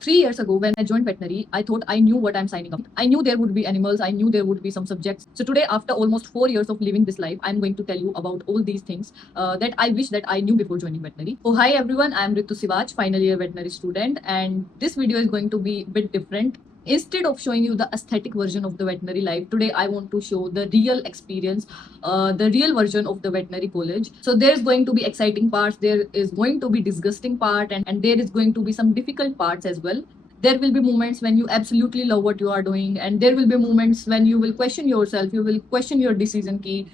3 years ago, when I joined veterinary, I thought I knew what I'm signing up. I knew there would be animals, I knew there would be some subjects. So today, after almost 4 years of living this life, I'm going to tell you about all these things that I wish that I knew before joining veterinary. So hi everyone, I'm Ritu Sivaj, final year veterinary student, and this video is going to be a bit different. Instead of showing you the aesthetic version of the veterinary life, today I want to show the real experience, the real version of the veterinary college. So there's going to be exciting parts, there is going to be disgusting part, and there is going to be some difficult parts as well. There will be moments when you absolutely love what you are doing, and there will be moments when you will question yourself, you will question your decision ki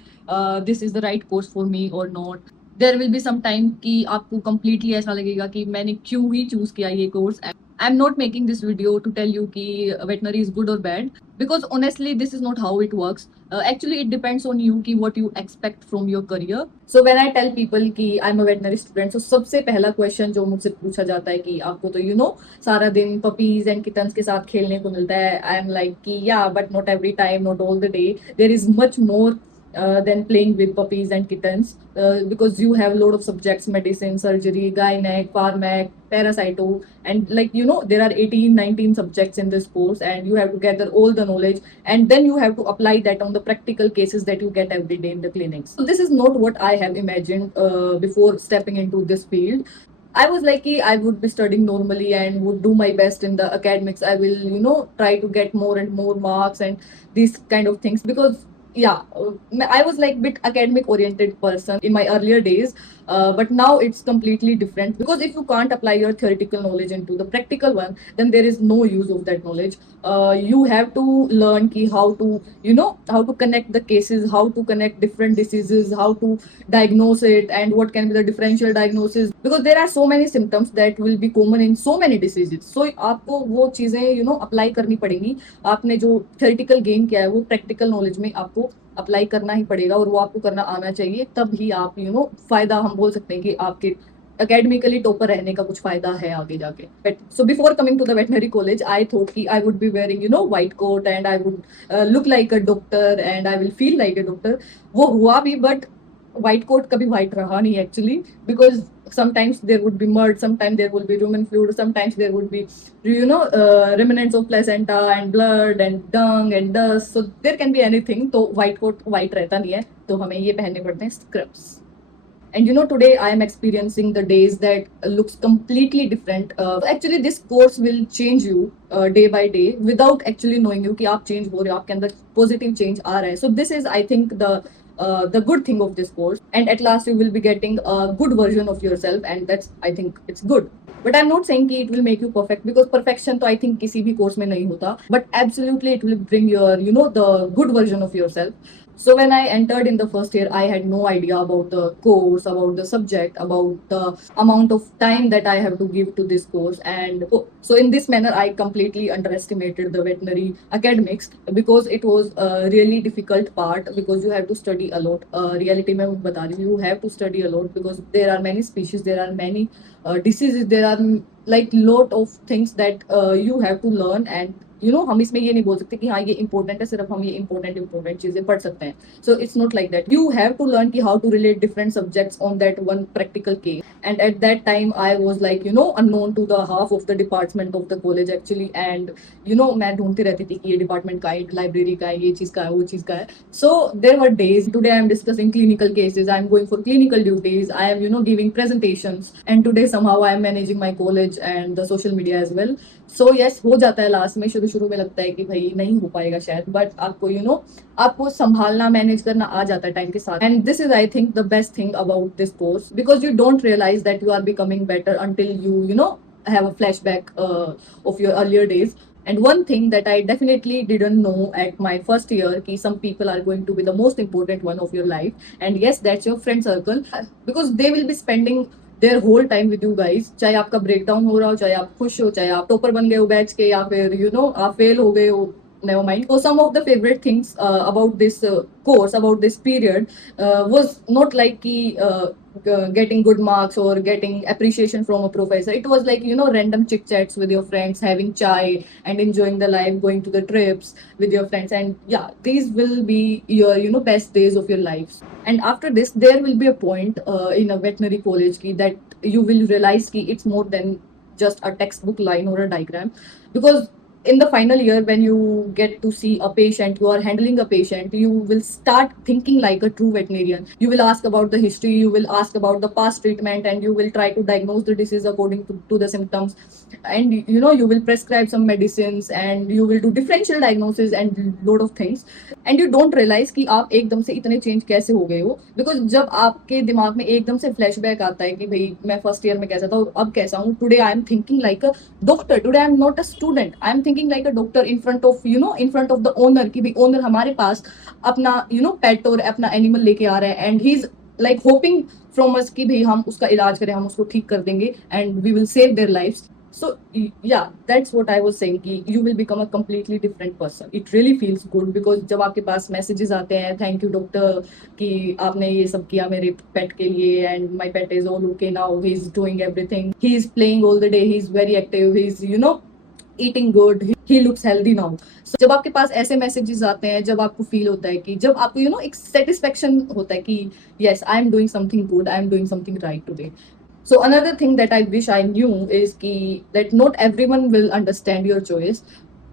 this is the right course for me or not. There will be some time कि आपको completely ऐसा लगेगा कि मैंने क्यों ही choose किया ये course. I'm not making this video to tell you कि veterinary is good or bad, because honestly this is not how it works. Actually it depends on you कि what you expect from your career. So when I tell people कि I'm a veterinary student, so सबसे पहला question जो मुझसे पूछा जाता है कि आपको तो सारा दिन puppies and kittens के साथ खेलने को मिलता है. I'm like कि yeah, but not every time, not all the day. There is much more than playing with puppies and kittens, because you have a lot of subjects: medicine, surgery, gynec, pharmac, parasito, and there are 18, 19 subjects in this course, and you have to gather all the knowledge, and then you have to apply that on the practical cases that you get every day in the clinics. So this is not what I have imagined before stepping into this field. I was like, I would be studying normally and would do my best in the academics. I will, try to get more and more marks and these kind of things, because yeah, I was like bit academic oriented person in my earlier days, but now it's completely different, because if you can't apply your theoretical knowledge into the practical one, then there is no use of that knowledge. You have to learn how to how to connect the cases, how to connect different diseases, how to diagnose it, and what can be the differential diagnosis, because there are so many symptoms that will be common in so many diseases. So आपको वो चीजें apply करनी पड़ेंगी. आपने जो theoretical gain किया है वो practical knowledge में आपको अप्लाई करना ही पड़ेगा, और वो आपको करना आना चाहिए, तब ही आप फायदा हम बोल सकते हैं कि आपके academically टॉपर रहने का कुछ फायदा है आगे जाके. But so before coming to the veterinary college, I thought कि I would be wearing white coat, and I would look like a doctor, and I will feel like a doctor. वो हुआ भी, but white coat कभी white रहा नहीं actually, because sometimes there would be mud, sometimes there will be rumen fluid, sometimes there would be remnants of placenta and blood and dung and dust, so there can be anything. तो white coat white रहता नहीं है, तो हमें ये पहनने पड़ते हैं scrubs. And today I am experiencing the days that looks completely different. Actually this course will change you day by day without actually knowing you कि आप change हो रहे हो, आपके अंदर positive change आ रहा है. So this is, I think, the good thing of this course, and at last you will be getting a good version of yourself, and that's, I think, it's good. But I'm not saying कि it will make you perfect, because perfection तो I think किसी भी course में नहीं होता, but absolutely it will bring your the good version of yourself. So when I entered in the first year, I had no idea about the course, about the subject, about the amount of time that I have to give to this course. And so in this manner, I completely underestimated the veterinary academics, because it was a really difficult part, because you have to study a lot. Reality में मैं बता रही हूँ, you have to study a lot, because there are many species, there are many diseases, there are like lot of things that you have to learn. And हम इसमें ये नहीं बोल सकते कि हाँ ये इंपॉर्टेंट है, सिर्फ हम ये इंपॉर्टेंट चीजें पढ़ सकते हैं. So it's not like that. You have to learn कि how to relate different subjects on that one practical case. And at that time I was like unknown to the half of the department of the college actually. And मैं ढूंढती रहती थी कि ये department का है, library का है, ये चीज का है, वो चीज का है. So there were days. Today I am discussing clinical cases, I am going for clinical duties, I am giving presentations, and today somehow I am managing my college and the social media as well. So yes, हो जाता है last में, शुरू शुरू में लगता है कि भाई नहीं हो पाएगा शायद, बट आपको आपको संभालना, मैनेज करना आ जाता है टाइम के साथ. And this is, I think, the best thing about this course, because you don't realise that you are becoming better until you have a flashback of your earlier days. And one thing that I definitely didn't know at my first year, ki some people are going to be the most important one of your life, and yes, that's your friend circle, because they will be spending their whole time with you guys. चाहे आपका breakdown हो रहा हो, चाहे आप खुश हो, चाहे आप टॉपर बन गए हो बैच के, या फिर आप फेल हो गए हो, never mind. So some of the favorite things about this course, about this period, was not like getting good marks or getting appreciation from a professor. It was like random chit chats with your friends, having chai and enjoying the life, going to the trips with your friends. And yeah, these will be your best days of your lives. And after this, there will be a point in a veterinary college that you will realize it's more than just a textbook line or a diagram. Because in the final year, when you get to see a patient, you are handling a patient, you will start thinking like a true veterinarian. You will ask about the history, you will ask about the past treatment, and you will try to diagnose the disease according to the symptoms. And you will prescribe some medicines, and you will do differential diagnosis and load of things. And you don't realise कि आप एकदम से इतने change कैसे हो गए हो, because जब आपके दिमाग में एकदम से फ्लैशबैक आता है कि भाई मैं फर्स्ट ईयर में कैसा था अब कैसा हूँ, today I am thinking like a doctor, today I am not a student, I am thinking like a doctor in front of in front of the owner, कि भाई ओनर हमारे पास अपना पेट और अपना एनिमल लेके आ रहा है, and he is like hopping from us कि भाई हम उसका इलाज करें, हम उसको ठीक कर देंगे, and we will save their lives. So yeah, that's what I was saying कि you will become a completely different person. It really feels good because जब आपके पास messages आते हैं, thank you doctor कि आपने ये सब किया मेरे pet के लिए, and my pet is all okay now, he's doing everything, he's playing all the day, he's very active, he's eating good, he looks healthy now. So जब आपके पास ऐसे messages आते हैं, जब आपको feel होता है कि जब आपको एक satisfaction होता है कि yes, I am doing something good, I am doing something right today. So another thing that I wish I knew is कि that not everyone will understand your choice.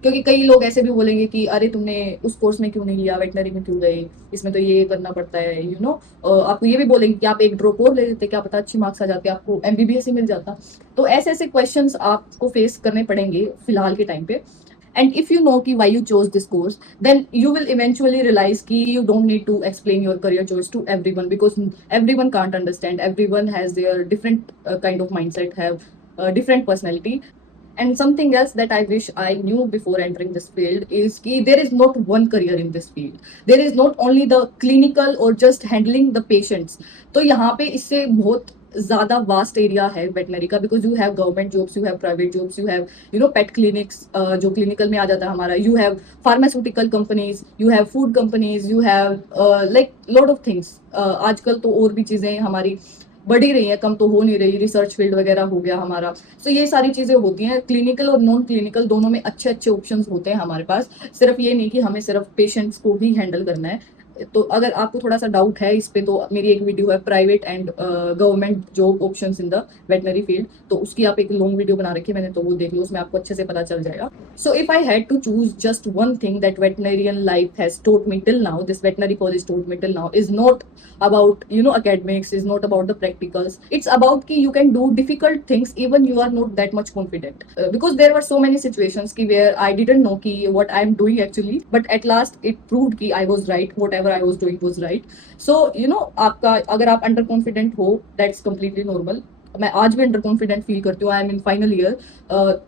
क्योंकि कई लोग ऐसे भी बोलेंगे कि अरे तुमने उस कोर्स में क्यों नहीं लिया, वेटनरी में क्यों गए, इसमें तो ये करना पड़ता है, आपको ये भी बोलेंगे कि आप एक ड्रॉप और ले लेते, क्या पता अच्छी मार्क्स आ जाते, आपको एमबीबीएस ही मिल जाता. तो ऐसे ऐसे क्वेश्चंस आपको फेस करने पड़ेंगे फिलहाल के टाइम पे. And if you know ki why you chose this course, then you will eventually realize ki you don't need to explain your career choice to everyone, because everyone can't understand, everyone has their different kind of mindset, have different personality. And something else that I wish I knew before entering this field is ki there is not one career in this field. There is not only the clinical or just handling the patients. तो यहाँ पे इससे बहुत ज़्यादा vast area है veterinary का, because you have government jobs, you have private jobs, you have pet clinics जो clinical में आ जाता है हमारा, you have pharmaceutical companies, you have food companies, you have like lot of things. आजकल तो और भी चीज़ें हमारी बढ़ ही रही है, कम तो हो नहीं रही, रिसर्च फील्ड वगैरह हो गया हमारा. सो ये सारी चीजें होती हैं. क्लिनिकल और नॉन क्लिनिकल दोनों में अच्छे अच्छे ऑप्शंस होते हैं हमारे पास. सिर्फ ये नहीं कि हमें सिर्फ पेशेंट्स को ही हैंडल करना है. तो अगर आपको थोड़ा सा डाउट है इस पे, तो मेरी एक वीडियो है private and government job options in the veterinary field, तो उसकी आप एक लॉन्ग वीडियो बना रखी है मैंने, तो वो देख लो, उसमें आपको अच्छे से पता चल जाएगा. So if I had to choose just one thing that veterinarian life has taught me till now, this veterinary college taught me till now, is not about academics, is not about the practicals. It's about ki you can do difficult things even you are not that much confident. Because there were so many situations ki where I didn't know ki what I am doing actually, but at last it proved ki I was right, whatever I was doing was right. So आपका अगर आप under confident हो, that's completely normal. मैं आज भी under confident feel करती हूँ, I am in final year.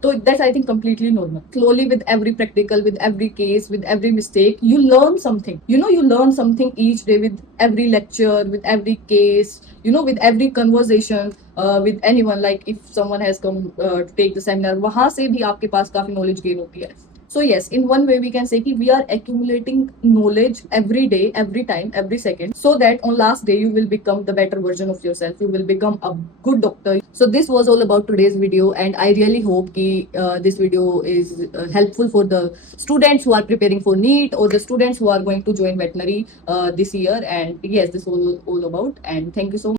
तो that's I think completely normal. Slowly, with every practical, with every case, with every mistake, you learn something. You learn something each day with every lecture, with every case, with every conversation with anyone. Like if someone has come to take the seminar, वहाँ से भी आपके पास काफी knowledge gain होती है. So yes, in one way we can say कि we are accumulating knowledge every day, every time, every second, so that on last day you will become the better version of yourself. You will become a good doctor. So this was all about today's video, and I really hope कि this video is helpful for the students who are preparing for NEET, or the students who are going to join veterinary this year. And yes, this was all about. And thank you so much.